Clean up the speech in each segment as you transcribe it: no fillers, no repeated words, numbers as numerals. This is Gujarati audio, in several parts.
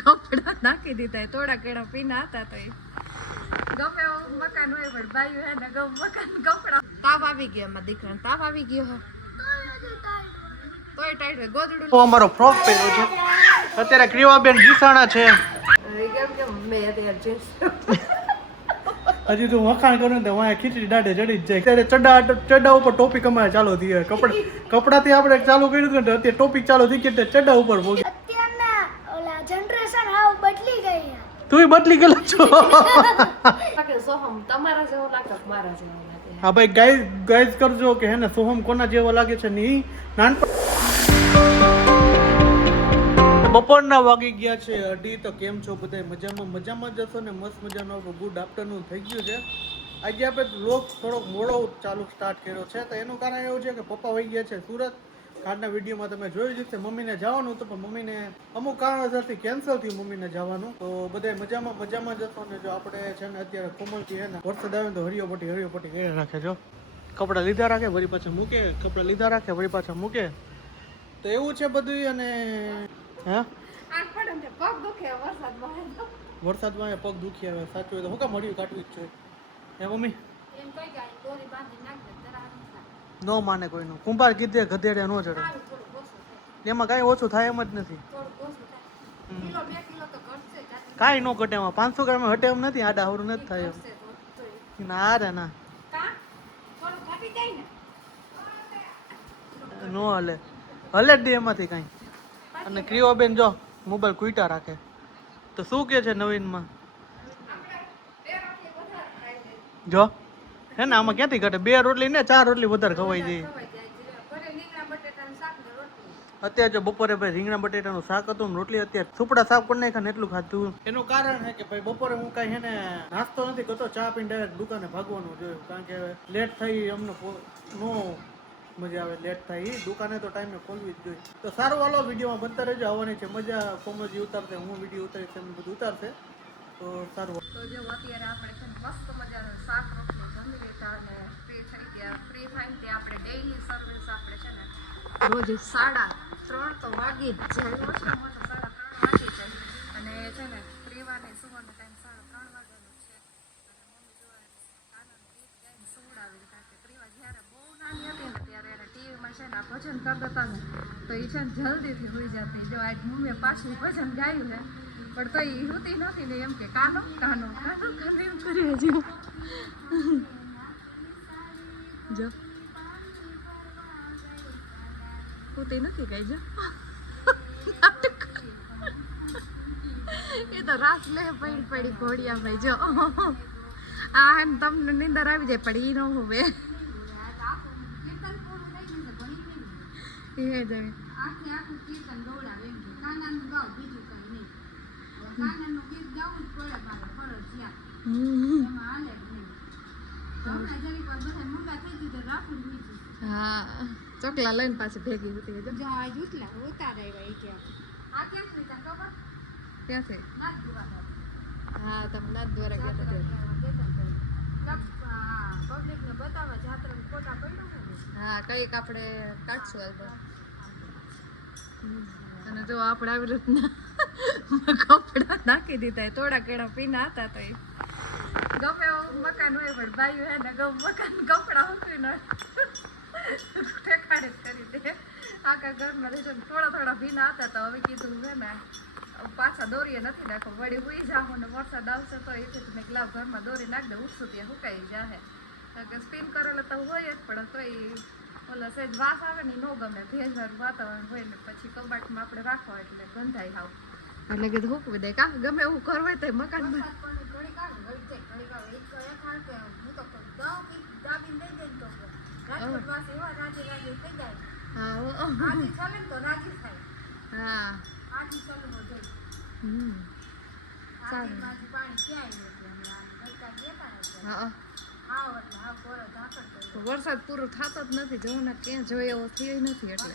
કપડા નાખી દીધા થોડા કેળા પીના હતા તો ગમે એવું મકાન હોય પણ ભાઈ હે ને મકાન કપડા તાવ આવી ગયો એમાં દીકરાને તાવ આવી ગયો હે તોય ટાઈટ હોય ગોદડું તો અમારો ફ્રોક પહેર્યો છે અત્યારે ક્રિવાબેન જીસાણા છે કેમ મેં અત્યારે જીન્સ હજી તું વખાણ કરું ને વાંહે ખીચડી દાઢે ચડી જ જાય ત્યારે ચડા ઉપર ટોપિક અમારે ચાલુ થઈ જાય કપડાથી આપણે ચાલુ કર્યું હતું ને અત્યારે ટોપિક ચાલુ થઈ ગઈ ચડા ઉપર પોગી અત્યારના ઓલા જનરેશન હાવ બદલી ગઈ તું બદલી ગયેલો છો લાગે સોહમ તમારા જેવો લાગે મારા જેવો લાગે હા ભાઈ ગાઈઝ કરજો કે હે ને સોહમ કોના જેવો લાગે છે ને નાનપણ બપોરના વાગી ગયા છે 2:30 તો કેમ છો બધા મજામાં જશો ને મસ્ત મજાનો ગુડ આફ્ટરનૂન થઈ ગયું છે આજે આપણે વ્લોગ થોડોક મોડો ચાલુ સ્ટાર્ટ કર્યો છે તો એનું કારણ એવું છે કે પપ્પા વહી ગયા છે સુરત આજના વિડીયોમાં તમે જોઈ જ છે મમ્મીને જવાનું હતું પણ મમ્મીને અમુક કારણોસરથી કેન્સલ થયું મમ્મીને જવાનું તો બધા મજામાં જશો ને જો આપણે છે ને અત્યારે કોમલથી છે ને વરસાદ આવે તો હરિયોપટી કરી રાખે જો કપડાં લીધા રાખે વળી પાછા મૂકે કપડાં લીધા રાખે વળી પાછા મૂકે તો એવું છે બધું અને હે પગ દુખે વરસાદમાં પગ દુખી આવે સાચું હોય તો હું કામ મળ્યું કાઢવી જ છે હે મમ્મી એમ કઈ ગાય દોરી બાંધી નાખ દે જરા ન માને કોઈનું કુંભાર કીધે ગધેડે ન ચડે એમાં કાંઈ ઓછું થાય એમ જ નથી કાંઈ ન ઘટે એમાં 500 ગ્રામ હટે એમ નથી આડા હવરું નથી થાય એમ ના રે ના નો હલે જ દે એમાંથી કાંઈ અને ક્રિયોબેન જો મોબાઈલ કુઈટા રાખે તો શું કે છે નવીનમાં જો હે ને આમાં ક્યાંથી ઘટે 2 રોટલી ને 4 રોટલી વધારે ખવાઈ જાય અત્યારે જો બપોરે ભાઈ રીંગણા બટેટાનું શાક હતું ને રોટલી અત્યારે સુપડા સાફ કરી નાખ્યા ને એટલું ખાધું એનું કારણ છે કે ભાઈ બપોરે હું કાંઈ હે ને નાસ્તો નથી કરતો ચા પીને ડાયરેક્ટ દુકાને ભાગવાનું જોયું કારણ કે લેટ થઈ અમને નો મજા આવે લેટ થાય દુકાને તો ટાઈમે ખોલવી જ જોઈએ તો સારું વાલો વિડીયોમાં બનતા રહેજો આવવાની છે મજા કોમજી ઉતારશે હું વિડીયો ઉતારીશ એમ બધું ઉતારશે તો સારું તો જો અત્યારે આપણે છે ને મસ્ત મજાનું શાક રોટલી જમી લીધા અને ફ્રી થઈ ગયા ફ્રી થાય તે આપણે ડેઈલી સર્વિસ આપણે છે ને રોજ 3:30 તો વાગી જ જાય ઓછામાં ઓછા 3:30 વાગી જાય અને છે ને ફ્રીવાની સુવાનો ટાઈમ 3:30 વાગ્યાનો છે અને મમ્મી જોવા કાનાનું ગીત ગાઈને સુવડાવી કારણ કે પ્રિવા જ્યારે બહુ નાની હતી ને ત્યારે એને ટીવીમાં છે ને આ ભજન કરતા હતા ને તો એ છે ને જલ્દીથી હોઈ જતી જો આજ મમ્મીએ પાછું ભજન ગાયું ને પણ તો એ હોતી નથી ને એમ કે કાનો કાનો કાનો કાનો એમ કરી હજી જો હોતી નથી કઈ જો એ તો રાસ લે પડી ઘોડિયા ભાઈ જો આ એમ તમને નીંદર આવી જાય પણ ઈ ન હોવે એ જ આખું કીર્તન ગૌડાવે એમ કે કાનાનું ગાવ બીજું કઈ નહીં કાનાનું ગીત ગાવું જ પડે મારે ફરજિયાત એમાં હાલે જ નહીં હમણાં જરી પર બધા મૂંગા થઈ ગયું તો રાખું બીજું હા ચોકલા લઈને પાછી ભેગી હતી જો આ જૂટલા ઉતાર આવ્યા એ કે આ ક્યાં થઈ તા ખબર ક્યાં છે નાથ દ્વારા હા તમે નાથ દ્વારા ગયા હતા પબ્લિકને બતાવવા જાત્રામાં ફોટા પડ્યો ને હા કઈક આપણે કાઢશું આલ્બમ અને જો આપણે આવી રીતના કપડા નાખી દીધા થોડા કેળા પીના હતા તો ગમે એવું મકાન હોય પણ ભાઈ હે ને મકાન કપડા ઉતરી ના ઠેકાડે કરી દે આખા ઘરમાં રહેશે થોડા ભીના હતા તો હવે કીધું હે ને પાછા દોરીએ નથી નાખો વળી ઉઈ જાઉં ને વરસાદ આવશે તો એ તમે ગ્લાવ ઘરમાં દોરી નાખ દે ઉઠશું ત્યાં સુકાઈ જાહે કારણ કે સ્પિન કરેલા તો હોય જ પણ તો એ ઓલા સહેજ વાસ આવે ને નો ગમે ભેજવાળું વાતાવરણ હોય ને પછી કબાટમાં આપણે રાખો એટલે ગંધાઈ હાવ એટલે કીધું હુકવી દે કા ગમે એવું કરવાય તો મકાનમાં વરસાદ પૂરો થતો જ નથી જવું ને ક્યાં જોઈએ એવો થયો નથી એટલે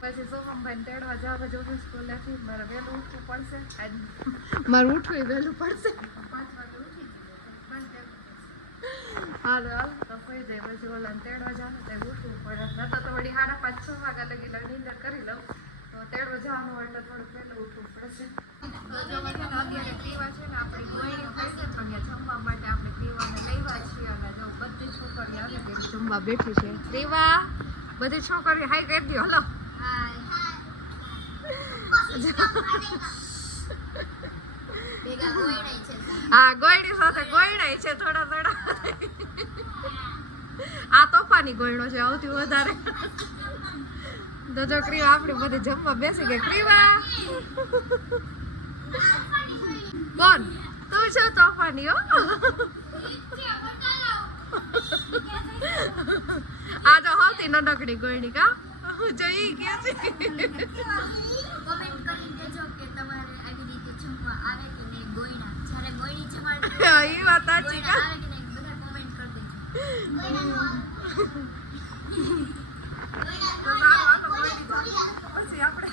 પછી સોમભાઈ તેડવા જવા જોશે સ્કૂલેથી મારે વહેલું ઉઠવું પડશે મારે ઉઠવું વહેલું પડશે 5 વાગે ઉઠી હાલો હાલ તો કોઈ જાય પછી ઓલા તેડવા જવાનું ત્યાં ઉઠવું પડે નતો તો વળી 5:30-6 વાગ્યા લગી નીંદર કરી લઉં તો તેડવા જવાનું હોય એટલે થોડું પહેલું ઉઠવું પડશે તો જો છે ને અત્યારે ક્રીવા છે ને આપણી ગોયણી થઈ છે તો ત્યાં જમવા માટે આપણે ક્રીવાને લઈવા છીએ અને જો બધી છોકરીઓ આવી ગઈ જમવા બેઠી છે ક્રીવા બધી છોકરીઓ હાઈ કરી દો હલો હા ગોયણી સાથે ગોયણાય છે થોડા આ તોફાની ગોયણો છે સૌથી વધારે તો જો ક્રીવા આપણી બધી જમવા બેસી ગઈ ક્રીવા કોણ તું છે તોફાની હો આ તો સૌથી નનકડી ગોયણી કા જો ઈ કે છે કમેન્ટ કરી દેજો કે તમારે આવી રીતે જમવા આવે કે નહીં ગોયણા જ્યારે ગોયણી જમાડે ઈ વાત સાચી કા આવે કે નહીં બધા કમેન્ટ કરી દેજો તો સારું આ તો ગોયણી પછી આપણે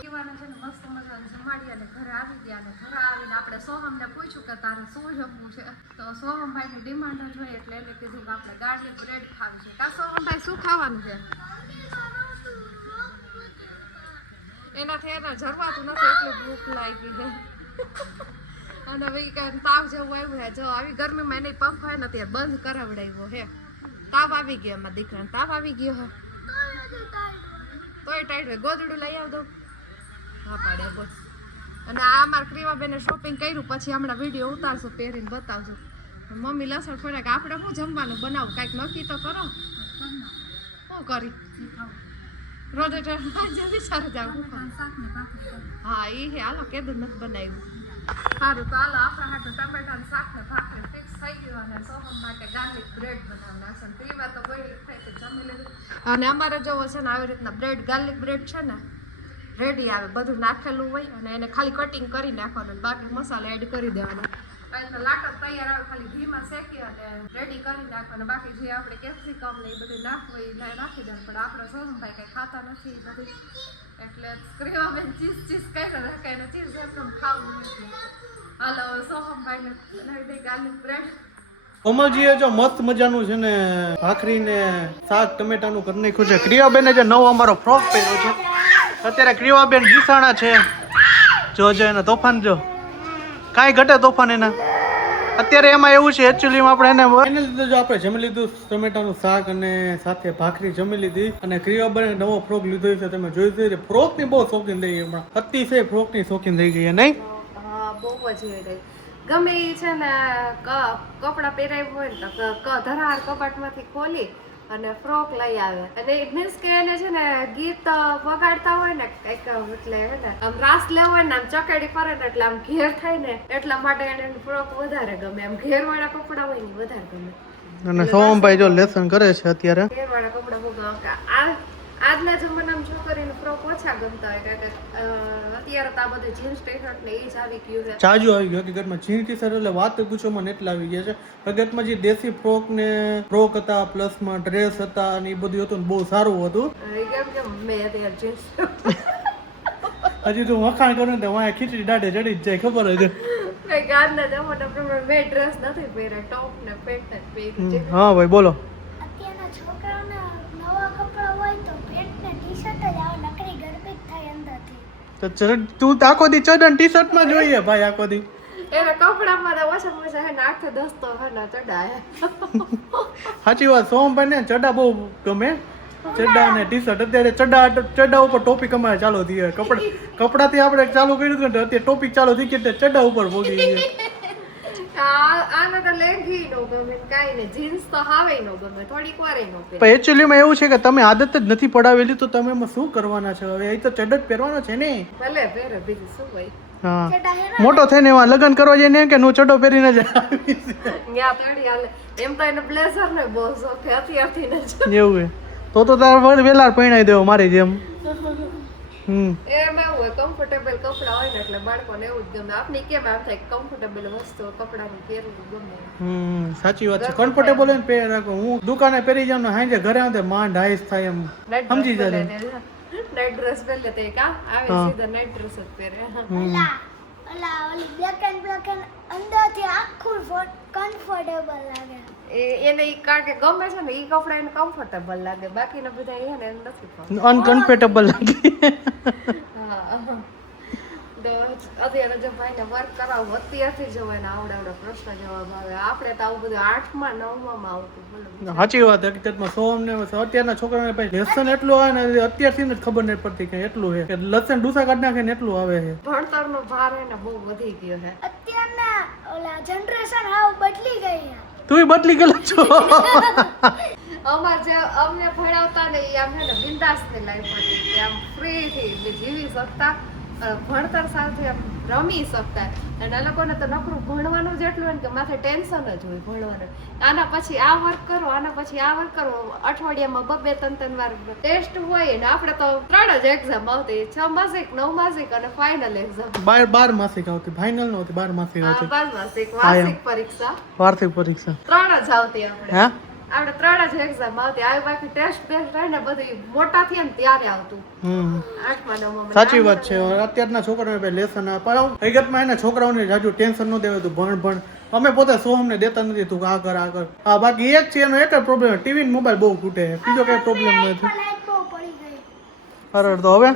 પીવાના છે ને મસ્ત મજાનું જમાડી અને ઘરે આવી ગયા અને ઘરે આવીને આપણે સોહમને પૂછ્યું કે તારે શું જમવું છે તો સોહમભાઈની ડિમાન્ડ જ હોય એટલે એને કીધું કે આપણે ગાર્લિક બ્રેડ ખાવી છે કા સોહમભાઈ શું ખાવાનું છે એનાથી એને જરવાતું નથી એટલી ભૂખ લાગી છે અને હવે તાવ જેવું આવ્યું છે જો આવી ગરમીમાં એને પંપ હોય ને ત્યારે બંધ કરાવડાવ્યો હે તાવ આવી ગયો એમાં દીકરાને તાવ આવી ગયો હે તોય ટાઈટ હોય ગોદડું લઈ આવ દો હા પાડે બોલ અને આ અમારા ક્રીવાબેને શોપિંગ કર્યું પછી હમણાં વિડીયો ઉતારશું પહેરીને બતાવજો મમ્મી લસણ ફોડ્યા કે આપણે શું જમવાનું બનાવું કાંઈક નક્કી તો કરો શું કરી રોજ વિચાર જાવ હા એ હે હાલો કેદું નથી બનાવ્યું સારું તો હાલો આપણા હાટું ટમેટાનું શાક ને ભાખરી ફિક્સ થઈ ગયું અને સોહમ માટે ગાર્લિક બ્રેડ બનાવવાના છે ક્રીવા તો ગોળી થાય તો જમી લીધું અને અમારે જોવો છે ને આવી રીતના બ્રેડ ગાર્લિક બ્રેડ છે ને રેડી આવે બધું નાખેલું હોય અને એને ખાલી કટિંગ કરી નાખવાનું બાકી મસાલા એડ કરી દેવાના એટલે લાટો તૈયાર આવે ખાલી ઘીમાં શેકી અને રેડી કરી નાખવાનું બાકી જે આપણે કેપ્સિકમ ને એ બધું નાખવું એ નાખી દેવાનું પણ આપણે સોહમભાઈ કંઈ ખાતા નથી બધું એટલે ક્રીવાબેન ચીઝ કહી રાખે એને ચીઝ એકદમ ખાવું નથી હાલો સોહમભાઈને બનાવી દઈ ગાર્લિક બ્રેડ કોમલજીએ જો મસ્ત મજાનું છે ને ભાખરી ને શાક ટમેટાનું કરી નાખ્યું છે ક્રિયાબેને જે નવો અમારો ફ્રોક પહેર્યો છે અત્યારે ક્રિયાબેન ગીસાણા છે જો એના તોફાન જો કાંઈ ઘટે તોફાન એના અત્યારે એમાં એવું છે એકચ્યુઅલીમાં આપણે એને લીધે જો આપણે જમી લીધું ટમેટાનું શાક અને સાથે ભાખરી જમી લીધી અને ક્રિયાબેને નવો ફ્રોક લીધો છે તમે જોઈ છે ફ્રોકની બહુ શોખીન થઈ ગઈ હમણાં અતિશય ફ્રોકની શોખીન થઈ ગઈ નહીં હા બહુ જ રહી ગમે એ છે ને કપડાં પહેરાવ્યું હોય ને તો ધરાર કપાટમાંથી ખોલી અને ફ્રોક લઈ આવે અને મીન્સ કે એને છે ને ગીત વગાડતા હોય ને કંઈક એટલે હે ને આમ રાસ લેવો હોય ને આમ ચકેડી ફરે ને એટલે આમ ઘેર થાય ને એટલા માટે એને ફ્રોક વધારે ગમે આમ ઘેર વાળા કપડા હોય ને વધારે ગમે અને સોમભાઈ જો લેસન કરે છે અત્યારે ઘેર વાળા કપડા બહુ ગમે આજના જમાનામાં છોકરીને ફ્રોક ઓછા ગમતા હોય કારણ કે અત્યારે તો આ બધું જીન્સ ટી શર્ટ ને એ જ આવી ગયું છે ચાજુ આવી ગયું હકીકતમાં જીન્સ ટી શર્ટ એટલે વાત પૂછોમાં એટલા આવી ગયા છે હકીકતમાં જે દેશી ફ્રોક ને ફ્રોક હતા પ્લસમાં ડ્રેસ હતા અને એ બધું હતું ને બહુ સારું હતું કેમ કે મેં અત્યારે જીન્સ હજી તું વખાણ કરું ને તો વાંહે ખીચડી દાઢે ચડી જ જાય ખબર જ કઈ આજના જમાના પ્રમાણે મેં ડ્રેસ નથી પહેર્યા ટોપ ને પેન્ટ જ પહેર્યું છે હા ભાઈ બોલો અત્યારના છોકરાઓને નવા કપડાં હોય તો પેન્ટ ને ટી શર્ટ જ આવે નકરી ગરબી થાય અંદરથી તો તું તો આખો દી ચડન ટી શર્ટમાં જોઈએ ભાઈ આખો દી એના કપડામાં તો ઓછા હે ને 8-10 તો હે ને ચડાયા સાચી વાત સોમભાઈ ને ચડા બહુ ગમે ચડા અને ટી શર્ટ અત્યારે ચડા ઉપર ટોપિક અમારે ચાલુ થઈ ગઈ કપડાથી આપણે ચાલુ કર્યું હતું ને અત્યારે ટોપિક ચાલુ થઈ ગઈ એટલે ચડા ઉપર ભોગી ગઈ આને તો લેંઘી નો ગમે કાઈ ને જીન્સ તો હાવે નો ગમે થોડીક વાર નો પહેરે પણ એકચ્યુઅલીમાં એવું છે કે તમે આદત જ નથી પડાવેલી તો તમે એમાં શું કરવાના છો હવે એ તો ચડ જ પહેરવાનો છે ને ભલે પહેરે બીજું શું હોય હા મોટો થઈને એમાં લગ્ન કરવા જઈને કે હું ચડો પહેરીને જ ન્યા થોડી હાલે એમ તો એને બ્લેઝર ને બહુ શોખ હતી ને એવું તો તારે વેલાર પહેણાઈ દેવો મારી જેમ એમ એવું હોય કમ્ફર્ટેબલ કપડા હોય ને એટલે બાળકોને એવું જ ગમે આપને કેમ આમ થાય કમ્ફર્ટેબલ વસ્તુ કપડાનું પહેરવું ગમે સાચી વાત છે કમ્ફર્ટેબલ હોય ને પહેરી રાખો હું દુકાને પહેરી જાઉં ને હાંજે ઘરે આવે માંડ હાઈસ થાય એમ સમજી જાય નાઈટ ડ્રેસ પહેરે તે કા આવે સીધા નાઈટ ડ્રેસ જ પહેરે ઓલી બ્લેક એન્ડ અંદરથી આખું કમ્ફર્ટેબલ લાગે. એને ઈ કારણ કે ગમે છે ને ઈ કપડા એને કમ્ફર્ટેબલ લાગે, બાકીના બધા એને નથી ગમતા. અનકમ્ફર્ટેબલ લાગી. હા. તો અત્યારે જો ભાઈને વર્ક કરાવું અત્યારથી જો એને આવડે પ્રશ્ન જવાબ આવે. આપણે તો આવું બધું 8માં 9માં આવતું. બોલો. સાચી વાત હકીકતમાં સોહમને અત્યારના છોકરાને ભાઈ લેસન એટલું આવે ને અત્યારથી જ ખબર નહીં પડતી કે એટલું છે કે લસણ ડૂસા કાઢી નાખે ને એટલું આવે છે. ભણતરનો ભાર એને બહુ વધી ગયો છે. અત્યારના ઓલા જનરેશન હાવ બદલી ગઈ છે. તું બદલી ગયેલો છો. અમાર જે અમને ભણાવતા ને ઈ આમ છે ને બિંદાસની લાઈફ હતી કે આમ ફ્રીથી જીવી શકતા, ભણતર સાથે આમ રમી શકતા. અને આ લોકોને તો નકરું ભણવાનું જ એટલું હોય ને કે માથે ટેન્શન જ હોય ભણવાનું. આના પછી આ વર્ક કરો, આના પછી આ વર્ક કરો, અઠવાડિયામાં 2-3 વાર ટેસ્ટ હોય ને આપણે તો 3 જ એક્ઝામ આવતી, 6 માસિક, 9 માસિક અને ફાઇનલ એક્ઝામ. 12 માસિક આવતી, ફાઇનલ નો હતી, 12 માસિક આવતી. 12 માસિક વાર્ષિક પરીક્ષા વાર્ષિક પરીક્ષા 3 જ આવતી આપણે. હે આપણે 3 જ એક્ઝામ આવતી. આ બાકી ટેસ્ટ રહે ને બધું મોટા થયા ને ત્યારે આવતું. 8માં 9માં. સાચી વાત છે. અત્યારના છોકરાઓને ભાઈ લેસન પણ હકીકતમાં એના છોકરાઓને જાજુ ટેન્શન ન દેવાતું, ભણ. અમે પોતે સોહમને દેતા નથી, તું આ કર. હા, બાકી એક છે એનો એક જ પ્રોબ્લેમ, ટીવી મોબાઈલ બહુ ખૂટે છે, બીજો કઈ પ્રોબ્લેમ નથી. લાઈટ બહુ પડી ગઈ. અરે તો હવે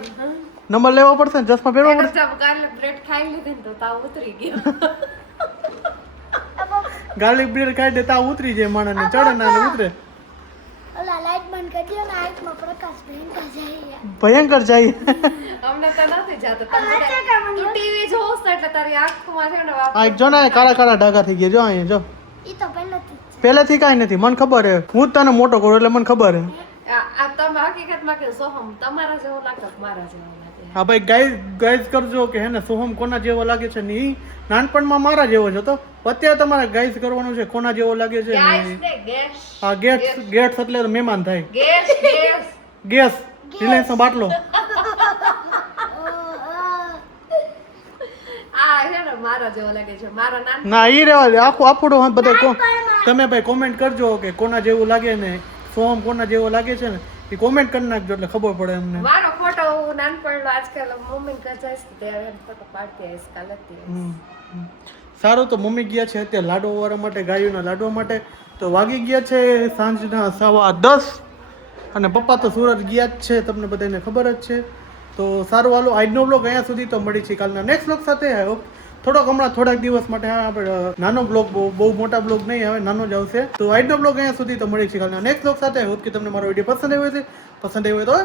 નંબર લેવો પડશે ને, ચશ્મા પહેરવો પડશે. ગાર્લિક બ્રેડ ખાઈ લીધી ને તો તાવ ઉતરી ગયો. ગાર્લિક બ્રેડ ખાઈ દે તાવ ઉતરી જાય, માણસને ચડે ના ને ઉતરે. ઓલા લાઈટ બંધ કરી દો ને આંખમાં પ્રકાશ ભયંકર જાય. ભયંકર જાય. અમને તો નથી જાતો. તું ટીવી જોઉં છું એટલે તારી આંખમાં છે ને આ એક જો ને કાળા કાળા ડાઘા થઈ ગયા, જો અહીંયા જો. ઈ તો પહેલેથી જ. પહેલેથી કાંઈ નથી, મને ખબર હે, હું જ તને મોટો કરું એટલે મને ખબર હે. આ તમે હકીકતમાં કે સોહમ તમારા જેવો લાગે કે મારા જેવો લાગે? હા ભાઈ, ગાઈઝ કરજો કે હે ને સોહમ કોના જેવો લાગે છે ને ઈ નાનપણમાં મારા જેવો જ હતો. અત્યારે તમારે ગાઈઝ કરવાનું છે કોના જેવો લાગે છે ગેસ ને. ને ગેસ. હા, ગેટ્સ એટલે તો મહેમાન થાય. ગેસ. ગેસ રિલાયન્સ નો બાટલો. આ છે ને મારા જેવો લાગે છે. મારા નાના ના ઈ રેવા દે, આખું આપણું બધા તમે ભાઈ કોમેન્ટ કરજો કે કોના જેવું લાગે ને સોહમ કોના જેવો લાગે છે ને એ કોમેન્ટ કરી નાખજો એટલે ખબર પડે અમને. મારો ફોટો નાનપણનો આજકાલ મમ્મી કચાઈશ ત્યારે ફોટો પાડતી આવીશ કાલથી. સારું, તો મમ્મી ગયા છે અત્યારે લાડવા વાળા માટે, ગાયોના લાડવા માટે. તો વાગી ગયા છે સાંજના 10:15 અને પપ્પા તો સુરત ગયા જ છે, તમને બધાને ખબર જ છે. તો સારું, હાલો આજનો બ્લોગ અહીંયા સુધી. તો મળી છે કાલના નેક્સ્ટ બ્લોગ સાથે. આઈ હોપ થોડાક દિવસ માટે આપણે નાનો બ્લોગ, બહુ મોટા બ્લોગ નહીં આવે, નાનો જ આવશે. તો આજનો બ્લોગ અહીંયા સુધી. તો મળી છે કાલના નેક્સ્ટ બ્લોગ સાથે. આઈ હોપ કે તમને મારો વિડીયો પસંદ આવ્યો છે. પસંદ આવ્યો તો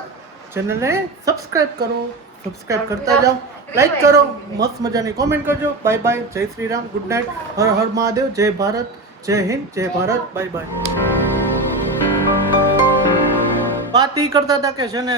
ચેનલને સબસ્ક્રાઇબ કરો, સબસ્ક્રાઇબ કરતા જાઓ, લાઈક કરો, મસ્ત મજાની કોમેન્ટ કરજો. બાય બાય, જય શ્રી રામ, ગુડ નાઇટ, હર હર મહાદેવ, જય ભારત, જય હિન્દ, જય ભારત, બાય બાય. વાત ઈ કરતા હતા કે છે ને